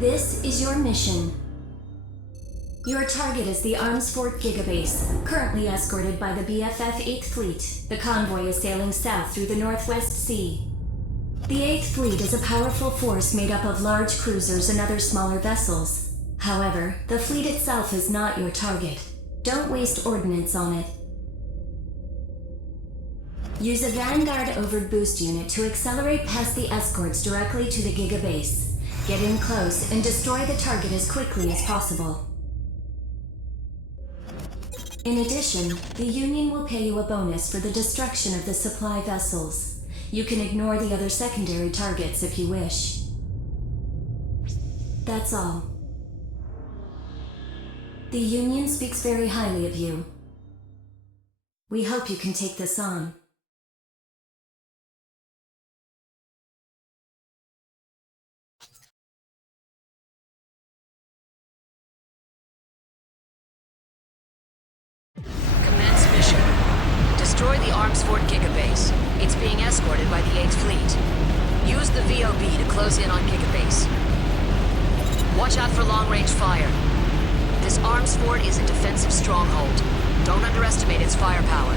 This is your mission. Your target is the Arms Fort Gigabase, currently escorted by the BFF 8th Fleet. The convoy is sailing south through the Northwest Sea. The 8th Fleet is a powerful force made up of large cruisers and other smaller vessels. However, the fleet itself is not your target. Don't waste ordnance on it. Use a Vanguard Overed Boost unit to accelerate past the escorts directly to the Gigabase. Get in close and destroy the target as quickly as possible. In addition, the Union will pay you a bonus for the destruction of the supply vessels. You can ignore the other secondary targets if you wish. That's all. The Union speaks very highly of you. We hope you can take this on. Destroy the Arms Fort Gigabase. It's being escorted by the 8th Fleet. Use the VOB to close in on Gigabase. Watch out for long-range fire. This Arms Fort is a defensive stronghold. Don't underestimate its firepower.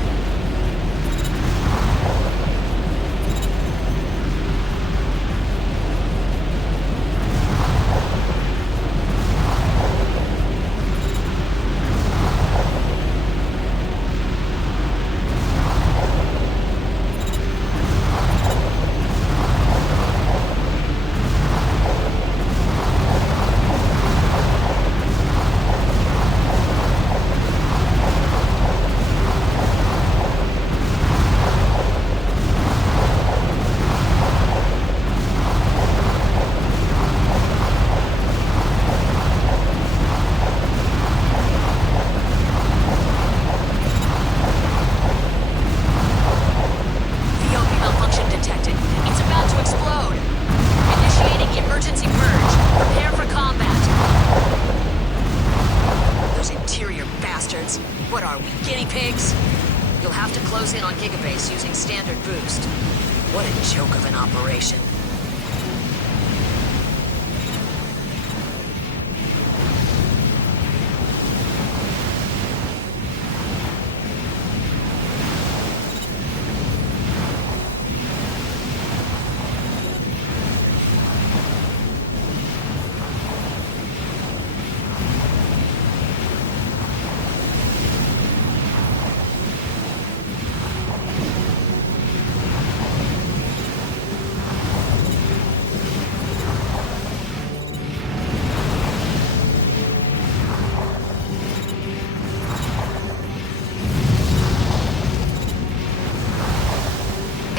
What are we, guinea pigs? You'll have to close in on Gigabase using standard boost. What a joke of an operation.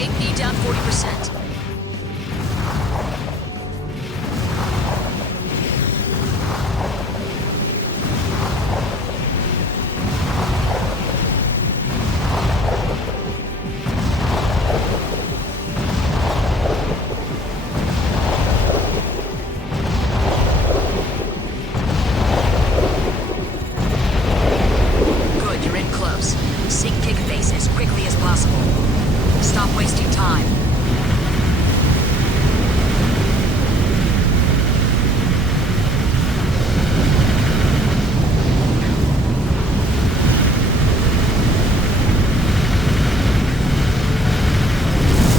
AP down 40%. Good, you're in close. Sink Gigabase as quickly as possible. Stop wasting time.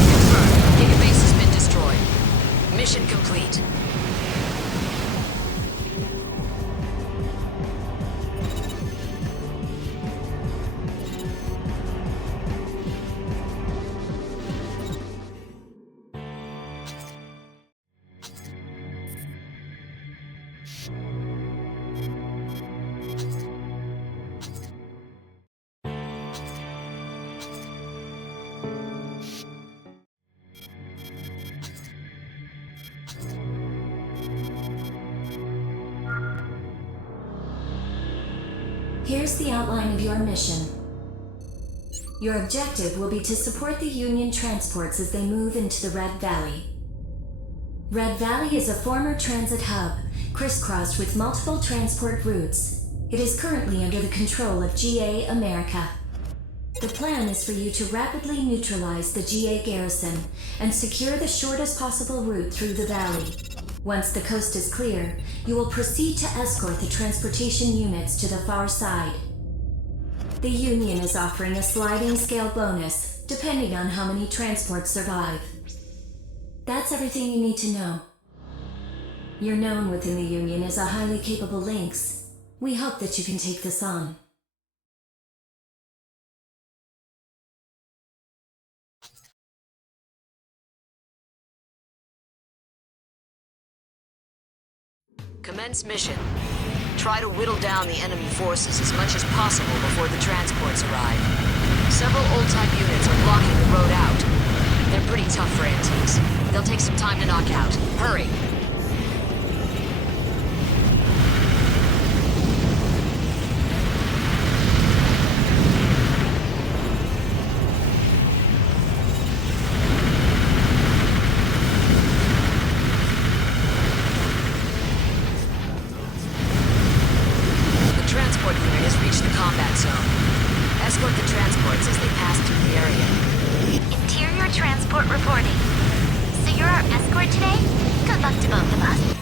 Confirmed. Gigabase has been destroyed. Mission complete. Here's the outline of your mission. Your objective will be to support the Union transports as they move into the Red Valley. Red Valley is a former transit hub, crisscrossed with multiple transport routes. It is currently under the control of GA America. The plan is for you to rapidly neutralize the GA garrison and secure the shortest possible route through the valley. Once the coast is clear, you will proceed to escort the transportation units to the far side. The Union is offering a sliding scale bonus, depending on how many transports survive. That's everything you need to know. You're known within the Union as a highly capable Lynx. We hope that you can take this on. Commence mission. Try to whittle down the enemy forces as much as possible before the transports arrive. Several old-type units are blocking the road out. They're pretty tough for antiques. They'll take some time to knock out. Hurry! Escort the transports as they pass through the area. Interior transport reporting. So you're our escort today? Good luck to both of us.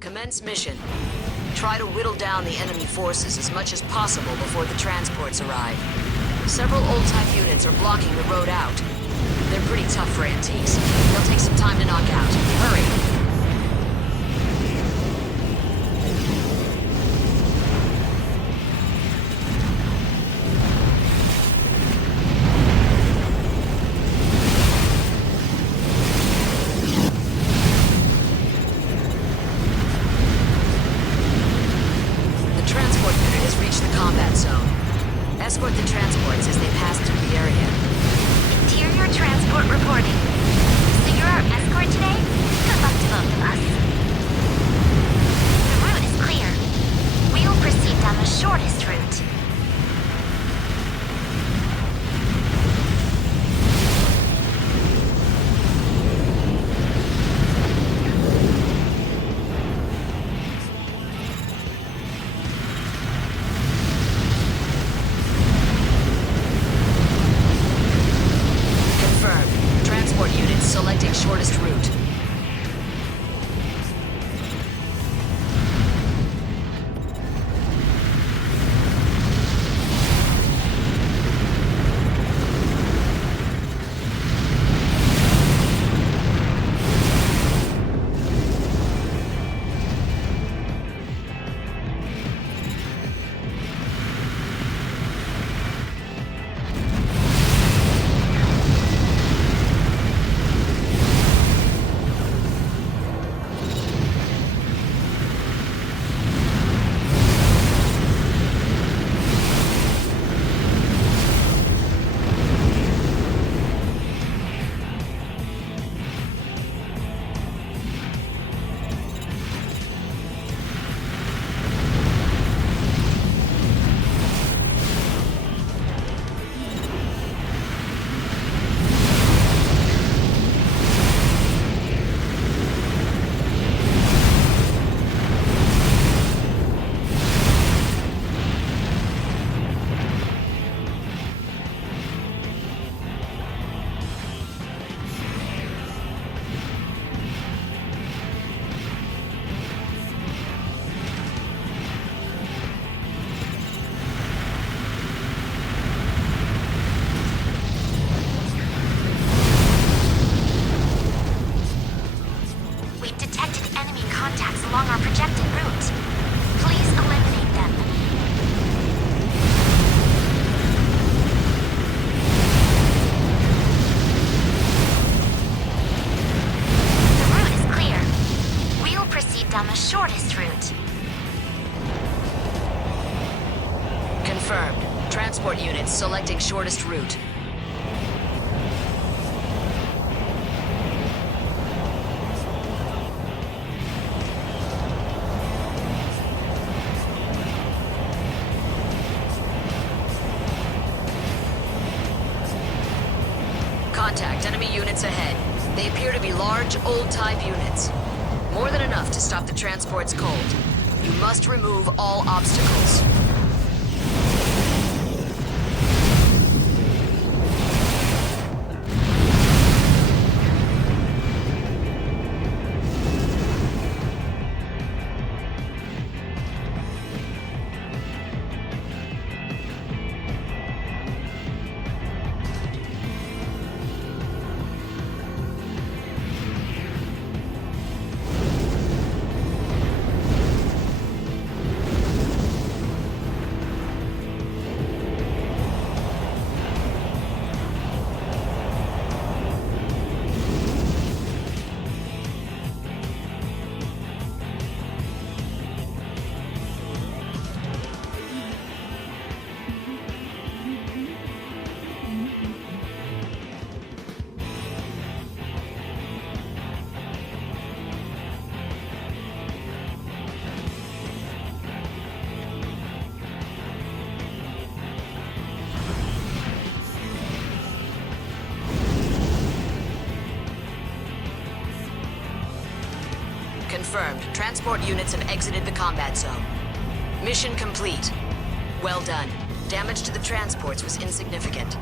Commence mission. Try to whittle down the enemy forces as much as possible before the transports arrive. Several old-type units are blocking the road out. They're pretty tough for antiques. They'll take some time to knock out. Hurry! Escort the transports as they pass through the area. Interior transport reporting. So you're our escort today? Good luck to both of us. The route is clear. We'll proceed down the shortest route. Confirmed. Transport units selecting shortest route. Contact enemy units ahead. They appear to be large, old-type units. More than enough to stop the transport's cold. You must remove all obstacles. Confirmed. Transport units have exited the combat zone. Mission complete. Well done. Damage to the transports was insignificant.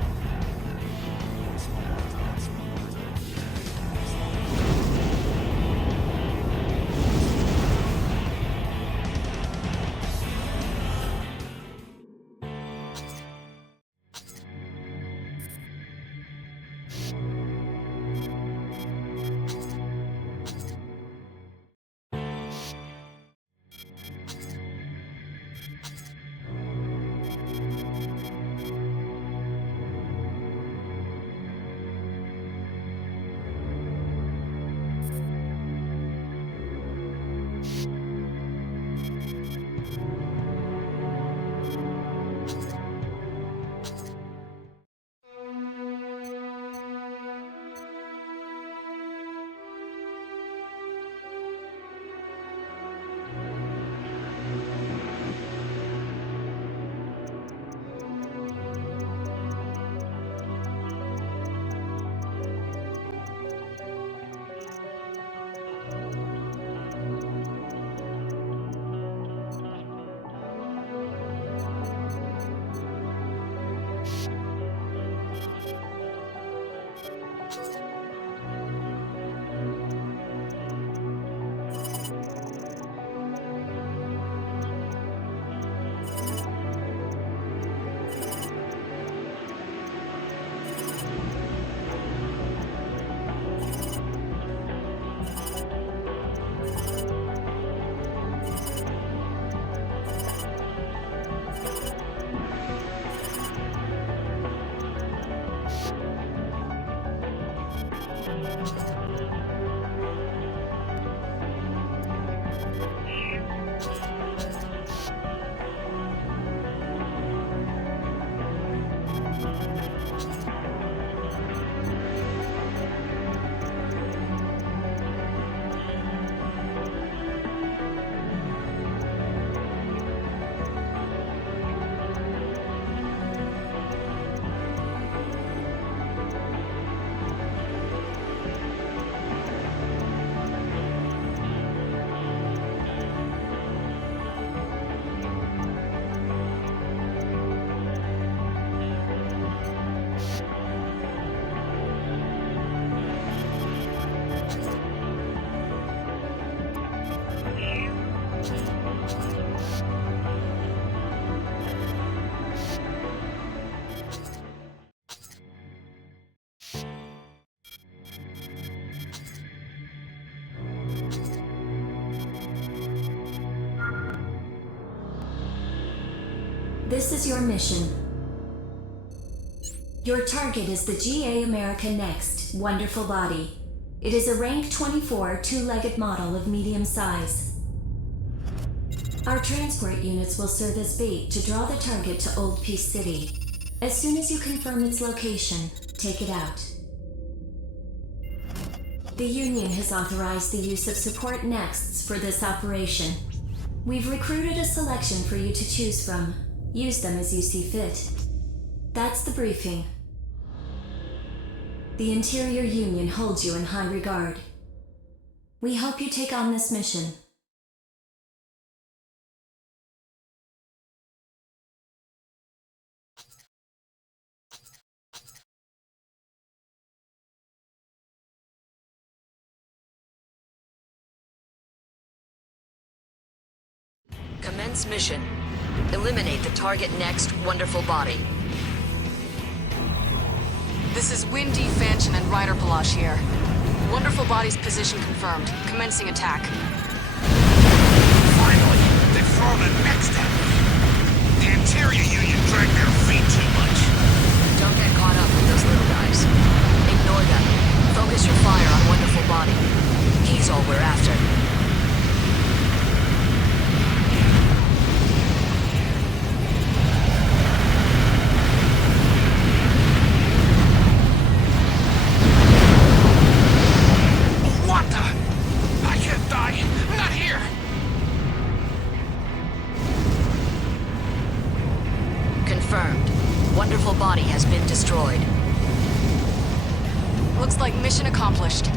This is your mission. Your target is the GA America Next Wonderful Body. It is a rank 24 two-legged model of medium size. Our transport units will serve as bait to draw the target to Old Peace City. As soon as you confirm its location, take it out. The Union has authorized the use of support nexts for this operation. We've recruited a selection for you to choose from. Use them as you see fit. That's the briefing. The Interior Union holds you in high regard. We hope you take on this mission. Commence mission. Eliminate the target next wonderful body. This is Windy, Fanchon, and Ryder Palash here. Wonderful body's position confirmed. Commencing attack. Finally, they've thrown a next at me. The Interior Union dragged their feet too much. Don't get caught up with those little guys. Ignore them. Focus your fire on wonderful body. He's all we're after. What the? I can't die. Not here. Confirmed. Wonderful body has been destroyed. Looks like mission accomplished.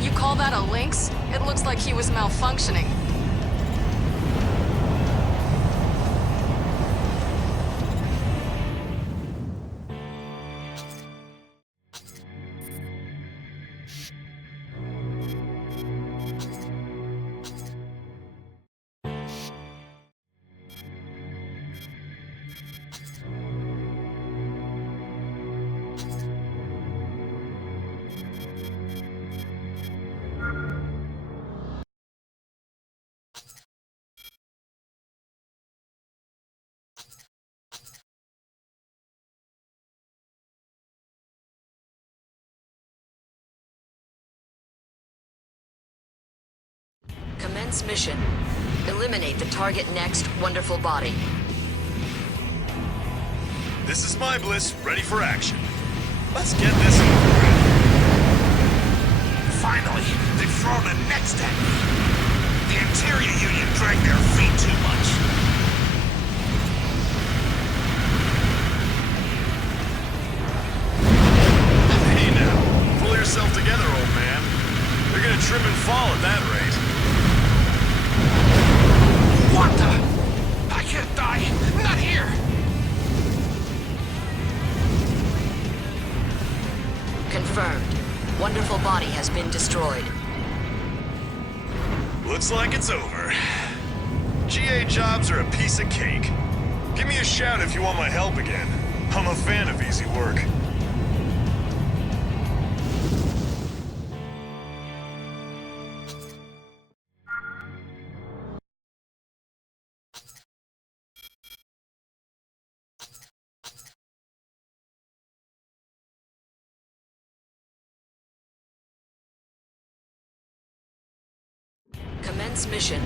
You call that a lynx? It looks like he was malfunctioning. Commence mission. Eliminate the target next wonderful body. This is my Bliss, ready for action. Let's get this over with. Finally, they've thrown a next at me. The Interior Union dragged their feet too much. Hey now, pull yourself together, old man. They're gonna trip and fall at that rate. What the? I can't die. Not here. Confirmed. Wonderful body has been destroyed. Looks like it's over. GA jobs are a piece of cake. Give me a shout if you want my help again. I'm a fan of easy work. Commence mission.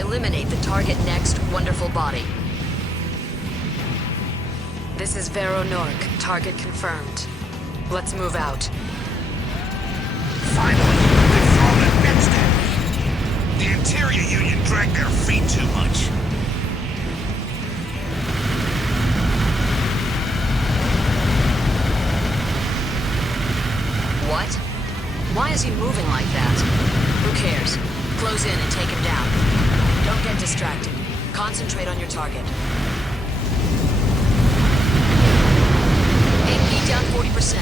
Eliminate the target next wonderful body. This is Vero Nork. Target confirmed. Let's move out. Finally, they've thrown a next at me. The Interior Union dragged their feet too much. What? Why is he moving like that? Who cares? Close in and take him down. Don't get distracted. Concentrate on your target. AP down 40%.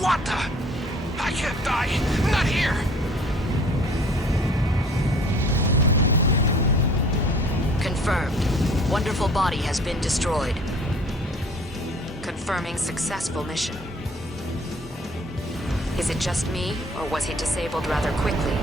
What the? I can't die. Not here. Confirmed. Wonderful body has been destroyed. Confirming successful mission. Is it just me, or was he disabled rather quickly?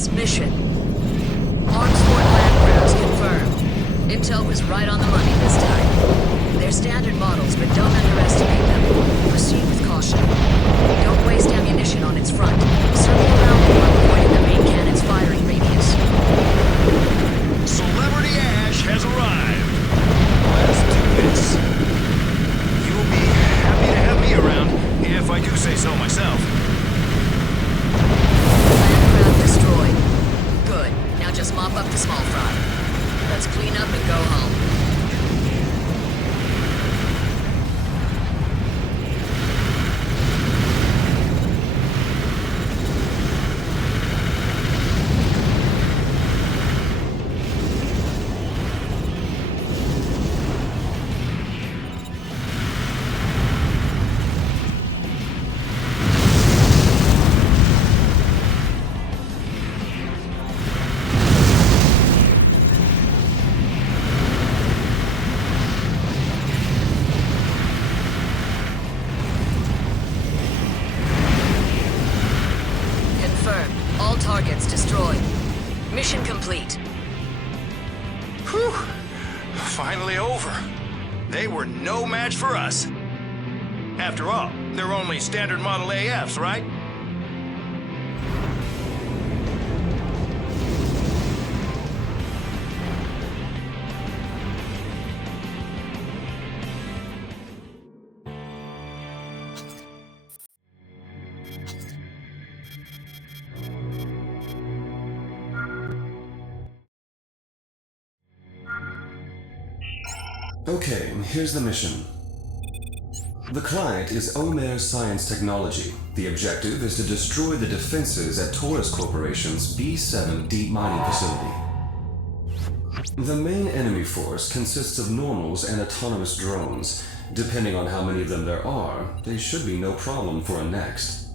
Commence mission. Armsport land grounds confirmed. Intel was right on the money this time. They're standard models, but don't underestimate them. Proceed with caution. Don't waste ammunition on its front. Circle around them while avoiding the main cannon's firing radius. Celebrity Ash has arrived. Let's do this. You'll be happy to have me around, if I do say so myself. Landcraft destroyed. Good. Now just mop up the small fry. Let's clean up and go home. All targets destroyed. Mission complete. Whew. Finally over. They were no match for us. After all, they're only standard model AFs, right? Okay, here's the mission. The client is Omer Science Technology. The objective is to destroy the defenses at Taurus Corporation's B7 deep mining facility. The main enemy force consists of normals and autonomous drones. Depending on how many of them there are, they should be no problem for a next.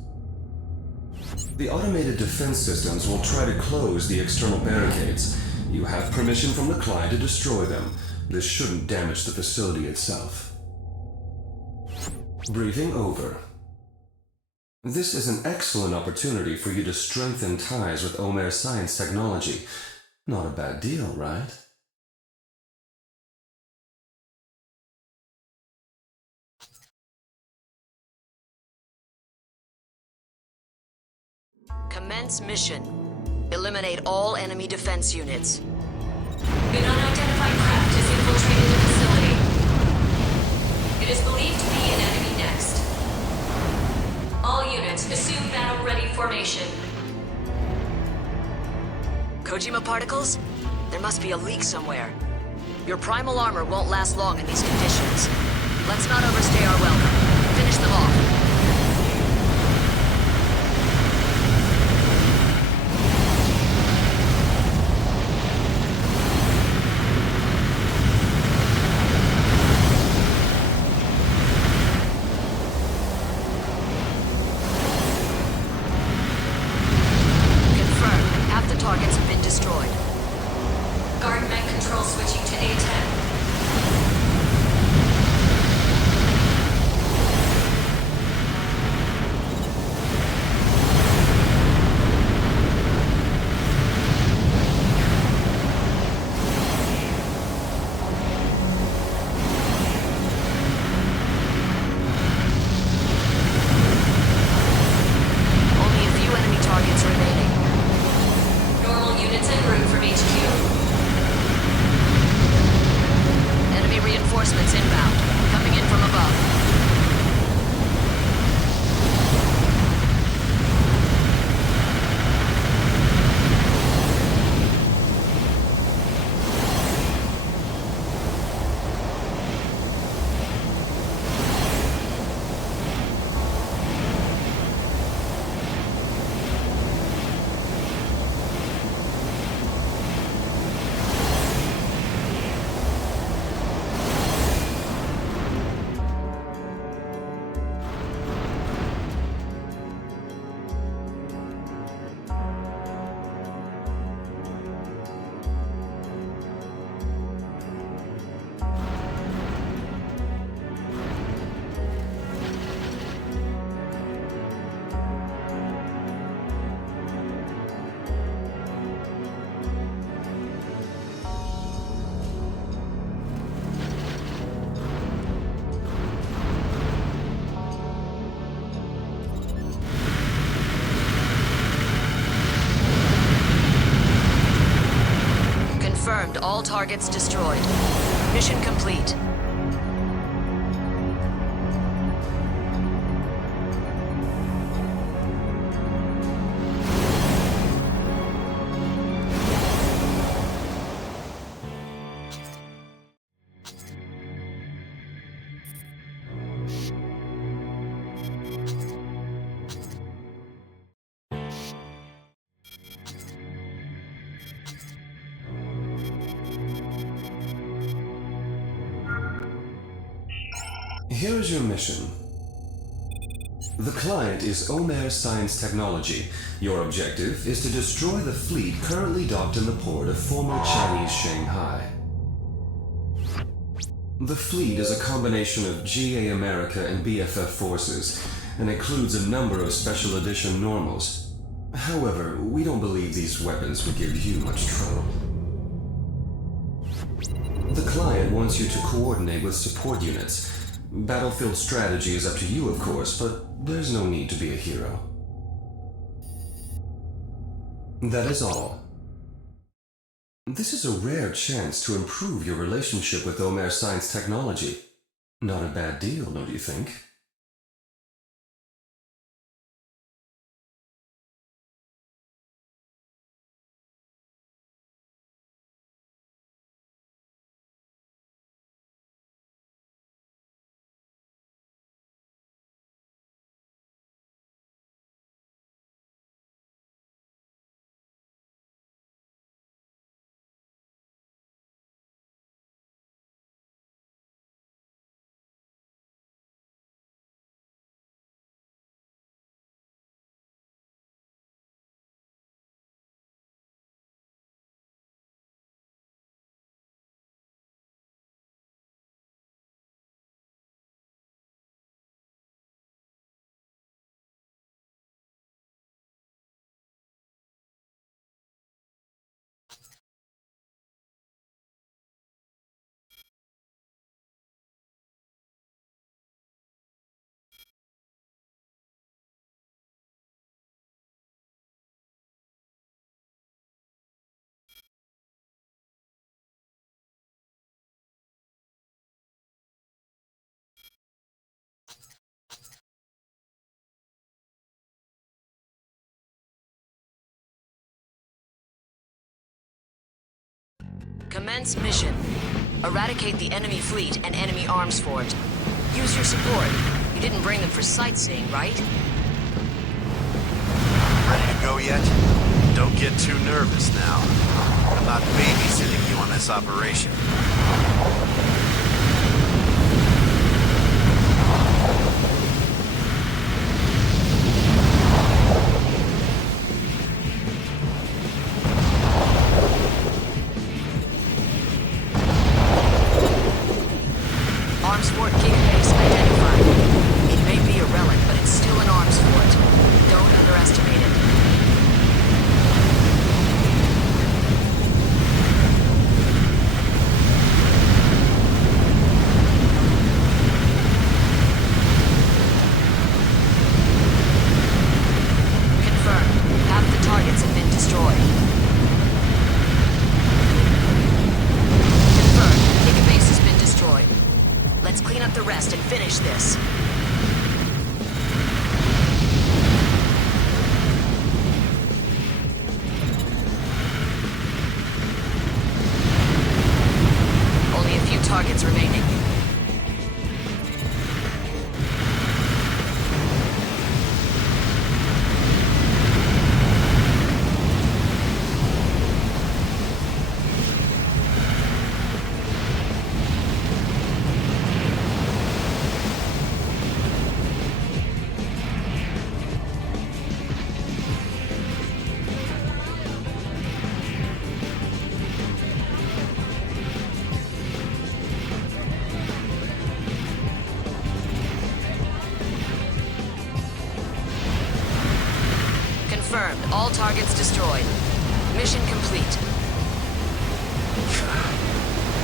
The automated defense systems will try to close the external barricades. You have permission from the client to destroy them. This shouldn't damage the facility itself. Briefing over. This is an excellent opportunity for you to strengthen ties with Omer Science Technology. Not a bad deal, right? Commence mission. Eliminate all enemy defense units. An unidentified craft has infiltrated the facility. It is believed to be an enemy next. All units, assume battle-ready formation. Kojima particles? There must be a leak somewhere. Your primal armor won't last long in these conditions. Let's not overstay our welcome. Finish them off. Targets have been destroyed. Guard mech control switching to A10. All targets destroyed. Mission complete. Here is your mission. The client is Omer Science Technology. Your objective is to destroy the fleet currently docked in the port of former Chinese Shanghai. The fleet is a combination of GA America and BFF forces, and includes a number of special edition normals. However, we don't believe these weapons would give you much trouble. The client wants you to coordinate with support units. Battlefield strategy is up to you, of course, but there's no need to be a hero. That is all. This is a rare chance to improve your relationship with Omer Science Technology. Not a bad deal, don't you think? Commence mission. Eradicate the enemy fleet and enemy arms fort. Use your support. You didn't bring them for sightseeing, right? Ready to go yet? Don't get too nervous now. I'm not babysitting you on this operation. Arms fort Gigabase identified. It may be a relic, but it's still an arms fort. Don't underestimate it. Confirmed. Half the targets have been destroyed. Confirmed. Gigabase has been destroyed. Let's clean up the rest and finish this. Only a few targets remaining. Confirmed. All targets destroyed. Mission complete.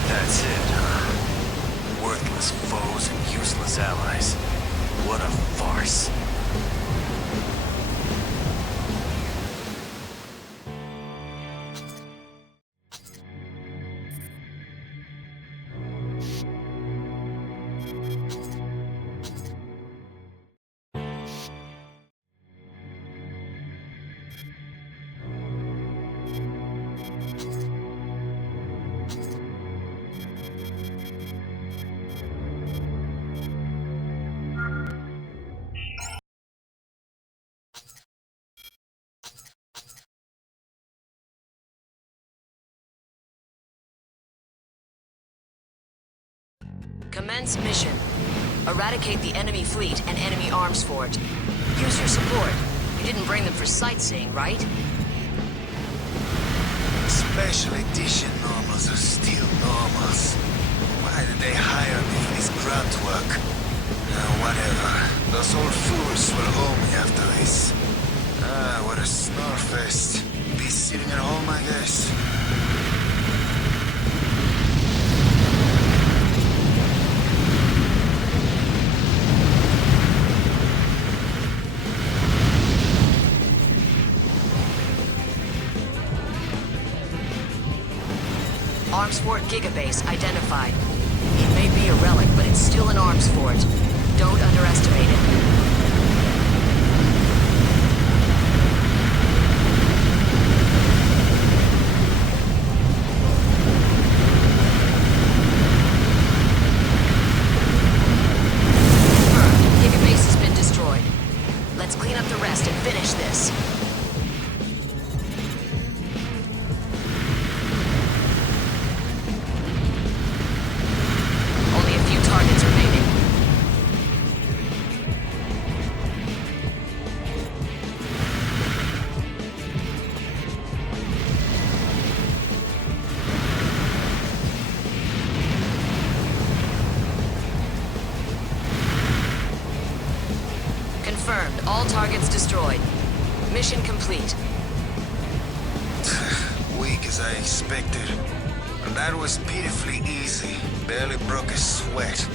That's it, huh? Worthless foes and useless allies. What a farce. Commence mission. Eradicate the enemy fleet and enemy arms fort. Use your support. You didn't bring them for sightseeing, right? Special edition normals are still normals. Why did they hire me for this grunt work? Whatever. Those old fools will owe me after this. What a snarfest. Be sitting at home, I guess. Arms Fort Gigabase identified. It may be a relic, but it's still an arms fort. Don't underestimate it. Confirmed. Gigabase has been destroyed. Let's clean up the rest and finish this. Only a few targets remaining. Confirmed. All targets destroyed. Mission complete. Weak as I expected. And that was pitifully easy. Barely broke a sweat.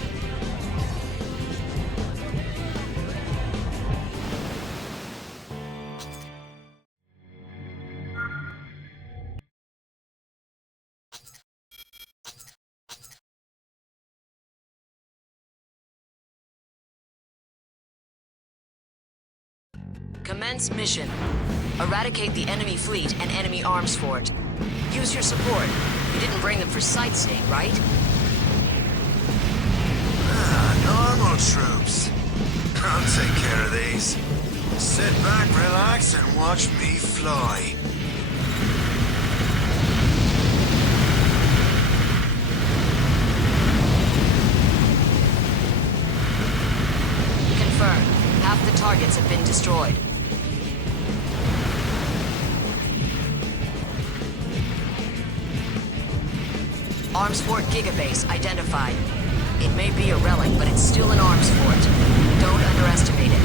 Commence mission. Eradicate the enemy fleet and enemy arms fort. Use your support. You didn't bring them for sightseeing, right? Normal troops. I'll take care of these. Sit back, relax, and watch me fly. Confirmed. Half the targets have been destroyed. Arms Fort Gigabase identified. It may be a relic, but it's still an arms fort. Don't underestimate it.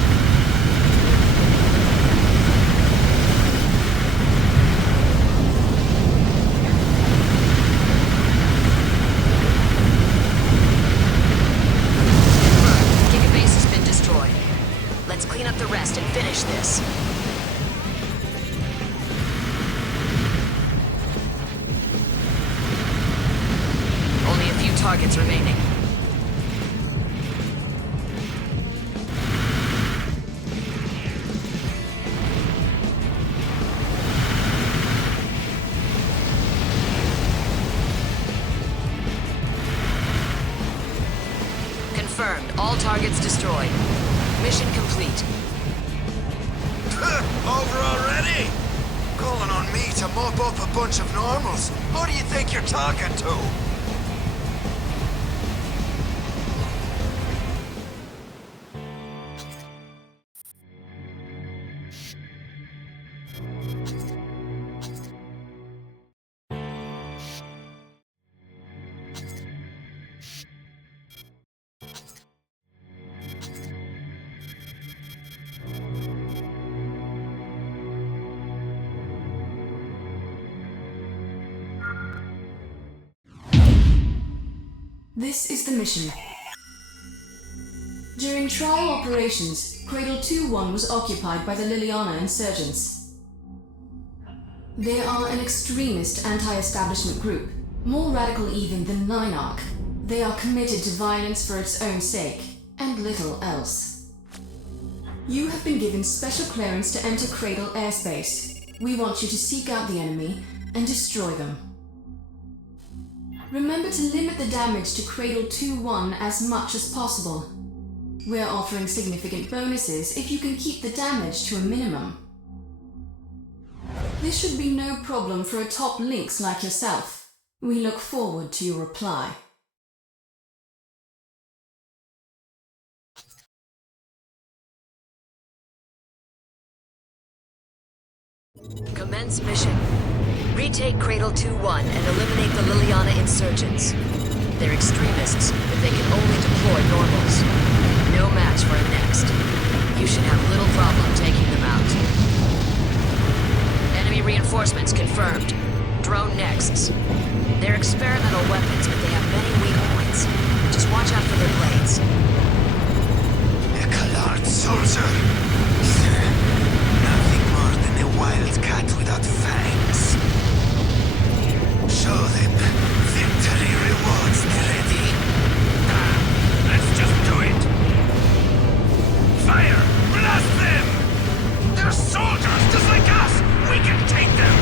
Gigabase has been destroyed. Let's clean up the rest and finish this. Only a few targets remaining. Confirmed. All targets destroyed. Mission complete. Over already? Calling on me to mop up a bunch of normals? Who do you think you're talking to? This is the mission. During trial operations, Cradle 2-1 was occupied by the Liliana insurgents. They are an extremist anti-establishment group, more radical even than Ninarch. They are committed to violence for its own sake, and little else. You have been given special clearance to enter Cradle airspace. We want you to seek out the enemy and destroy them. Remember to limit the damage to Cradle 2-1 as much as possible. We're offering significant bonuses if you can keep the damage to a minimum. This should be no problem for a top lynx like yourself. We look forward to your reply. Commence mission. Retake Cradle 2-1 and eliminate the Liliana insurgents. They're extremists, but they can only deploy normals. No match for a Next. You should have little problem taking them out. Enemy reinforcements confirmed. Drone Nexts. They're experimental weapons, but they have many weak points. Just watch out for their blades. A Callard soldier? Nothing more than a wildcat without fangs. Show them. Victory rewards the ready. Let's just do it! Fire! Blast them! They're soldiers just like us! We can take them!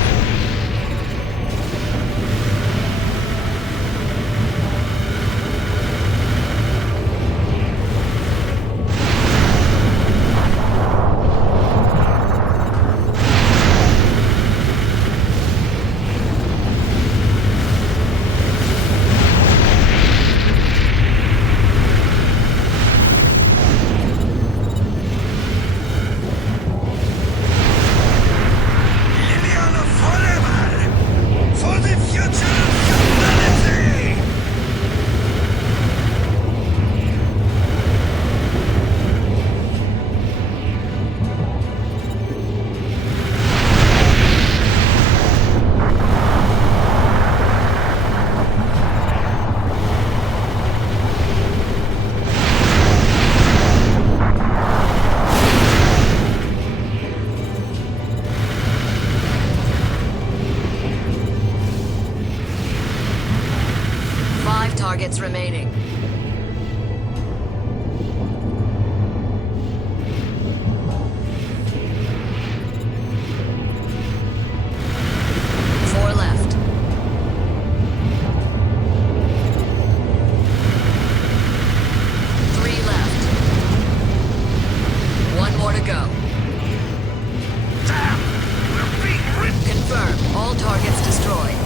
Targets remaining. Four left. Three left. One more to go. Damn! We're being ripped! Confirmed. All targets destroyed.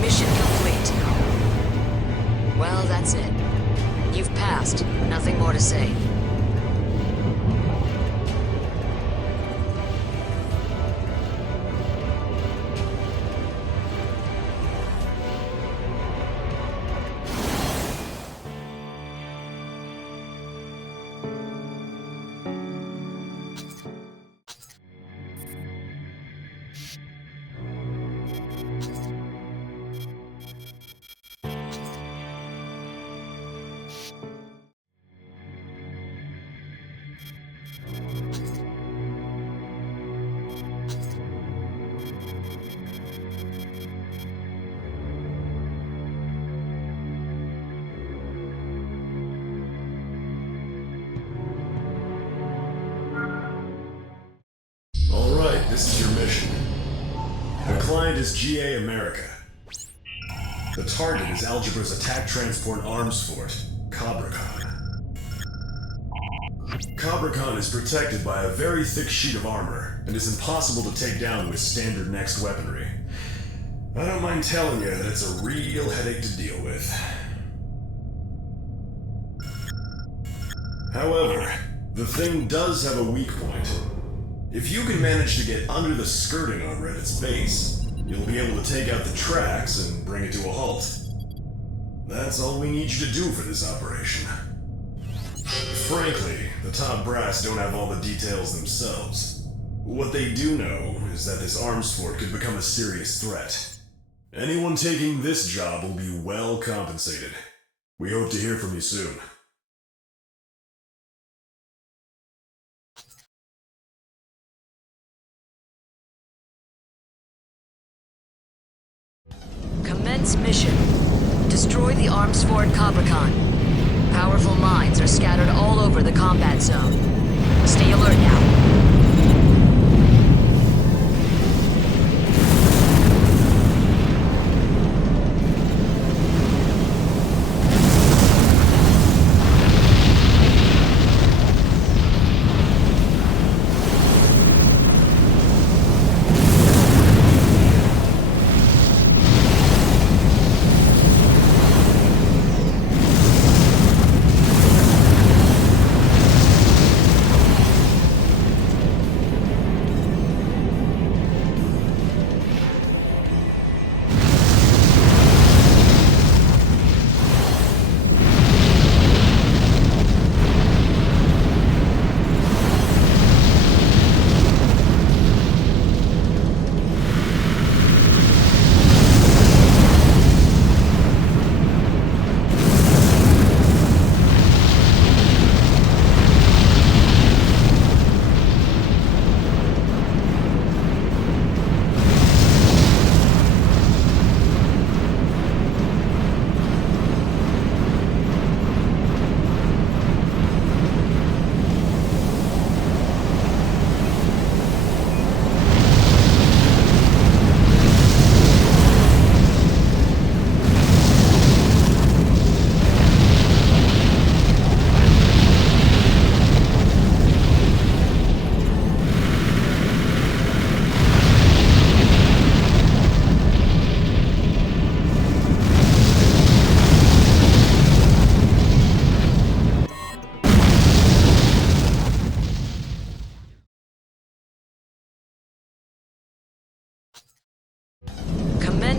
Mission complete. Well, that's it. You've passed. Nothing more to say. This is your mission. The client is GA America. The target is Algebra's attack transport arms fort, Cabracon. Cabracon is protected by a very thick sheet of armor and is impossible to take down with standard Next weaponry. I don't mind telling you that it's a real headache to deal with. However, the thing does have a weak point. If you can manage to get under the skirting armor at its base, you'll be able to take out the tracks and bring it to a halt. That's all we need you to do for this operation. Frankly, the top brass don't have all the details themselves. What they do know is that this arms fort could become a serious threat. Anyone taking this job will be well compensated. We hope to hear from you soon. Commence mission. Destroy the arms fort Cabracon. Powerful mines are scattered all over the combat zone. Stay alert now.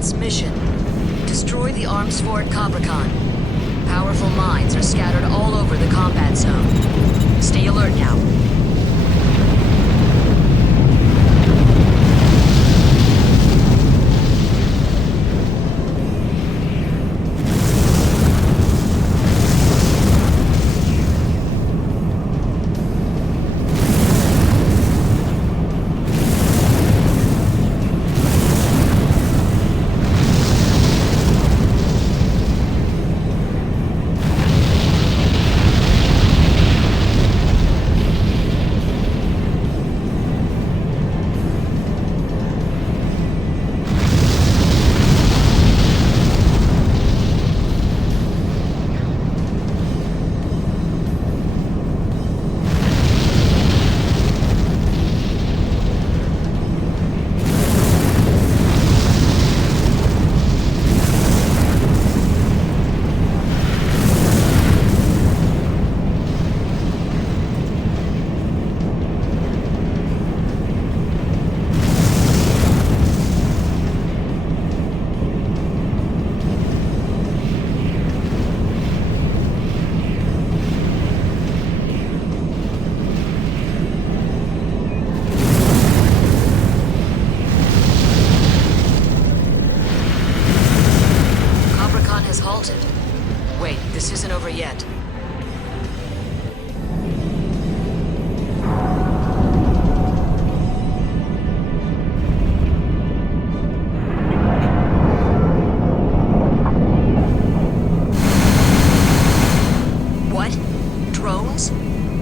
tonight's mission. Destroy the arms fort Capricorn. Powerful mines are scattered all over the combat zone. Stay alert now. Halted. Wait, this isn't over yet. What? Drones?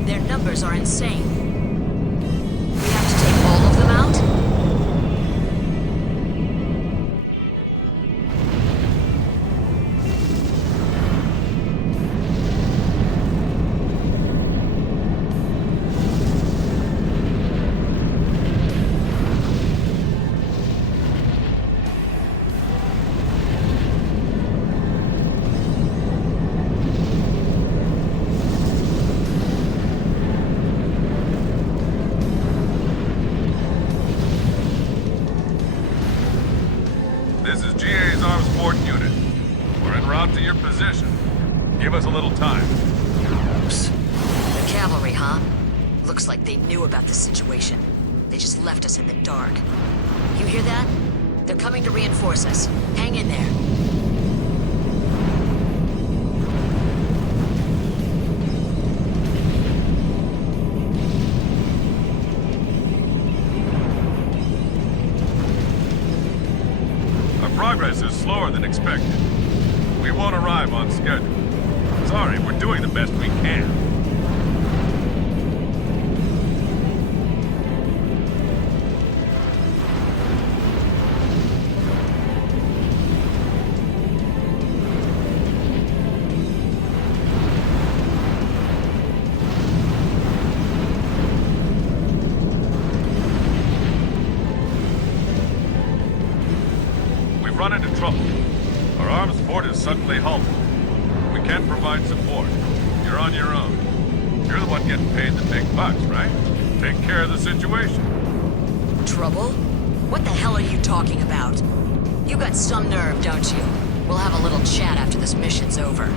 Their numbers are insane. We have to take all of them out? This is GA's Arms Fort Unit. We're en route to your position. Give us a little time. The cavalry, huh? Looks like they knew about the situation. They just left us in the dark. You hear that? They're coming to reinforce us. Hang in there. Progress is slower than expected. We won't arrive on schedule. Sorry, we're doing the best we can. Run into trouble. Our arms fort is suddenly halted. We can't provide support. You're on your own. You're the one getting paid the big bucks, right? Take care of the situation. Trouble? What the hell are you talking about? You got some nerve, don't you? We'll have a little chat after this mission's over.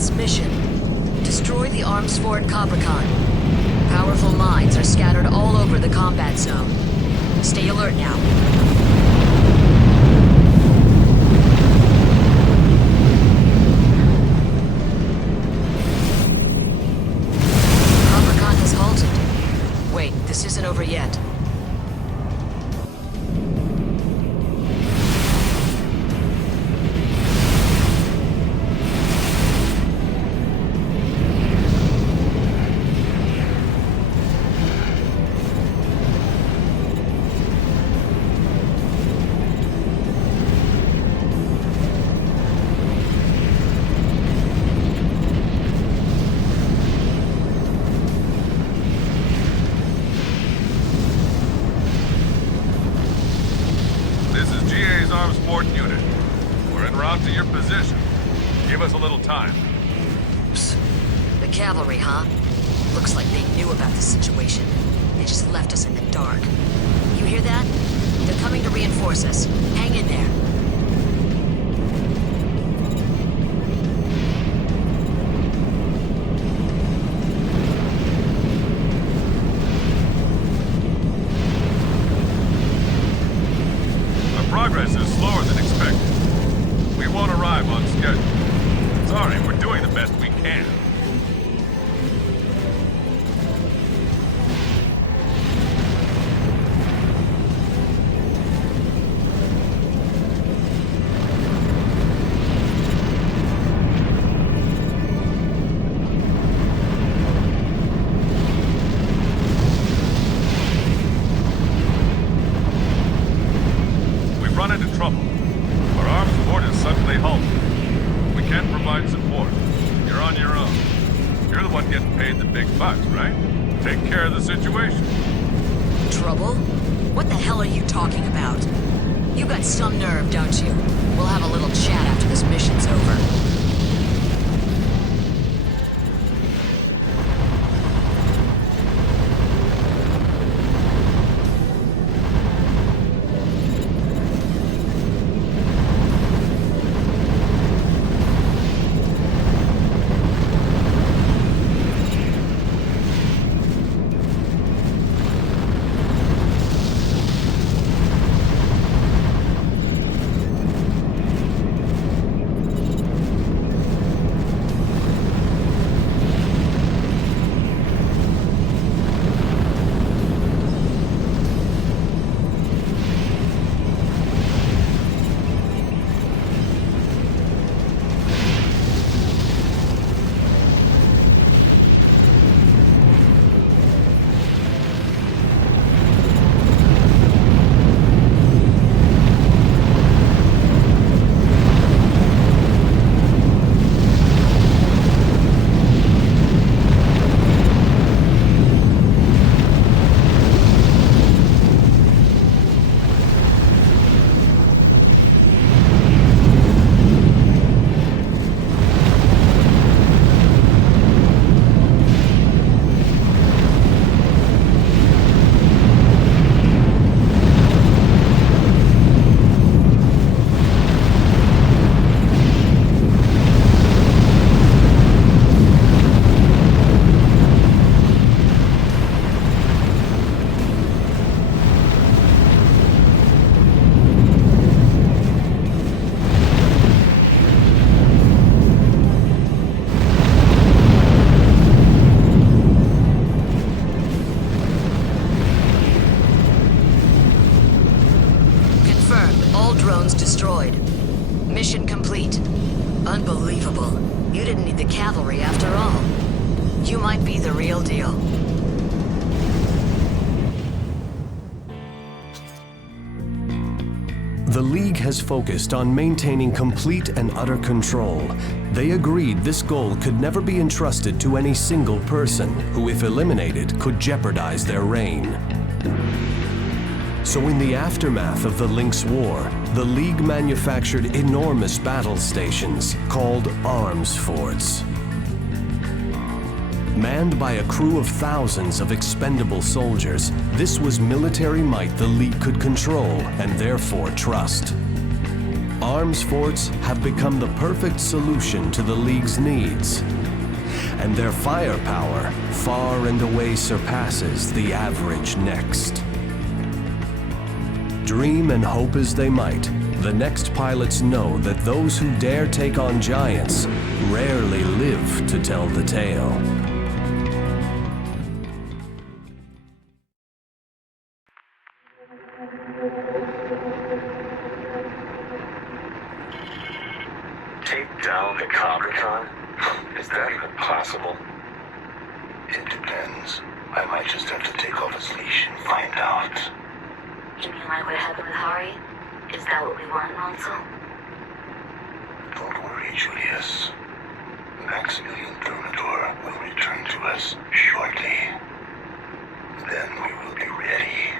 Command's mission. Destroy the arms fort Capricorn. Powerful mines are scattered all over the combat zone. Stay alert now. Capricorn has halted. Wait, this isn't over yet. Arms Fort unit. We're en route to your position. Give us a little time. Psst. The cavalry, huh? Looks like they knew about the situation. They just left us in the dark. You hear that? They're coming to reinforce us. Hang in there. Progress is slower than expected. We won't arrive on schedule. Sorry, we're doing the best we can. Run into trouble. Our arms fort is suddenly halted. We can't provide support. You're on your own. You're the one getting paid the big bucks, right? Take care of the situation. Trouble? What the hell are you talking about? You got some nerve, don't you? We'll have a little chat after this mission's over. Destroyed. Mission complete. Unbelievable. You didn't need the cavalry after all. You might be the real deal. The League has focused on maintaining complete and utter control. They agreed this goal could never be entrusted to any single person, who, if eliminated, could jeopardize their reign. So in the aftermath of the Lynx War, the League manufactured enormous battle stations called arms forts. Manned by a crew of thousands of expendable soldiers, this was military might the League could control and therefore trust. arms forts have become the perfect solution to the League's needs. And their firepower far and away surpasses the average Next. Dream and hope as they might, the Next pilots know that those who dare take on giants rarely live to tell the tale. Take down the Cobra-Con? Is that even possible? It depends. I might just have to take off his leash and find out. You mean like what happened with Hari? Is that what we want, Ronso? Don't worry, Julius. Maximilian Thermidor will return to us shortly. Then we will be ready.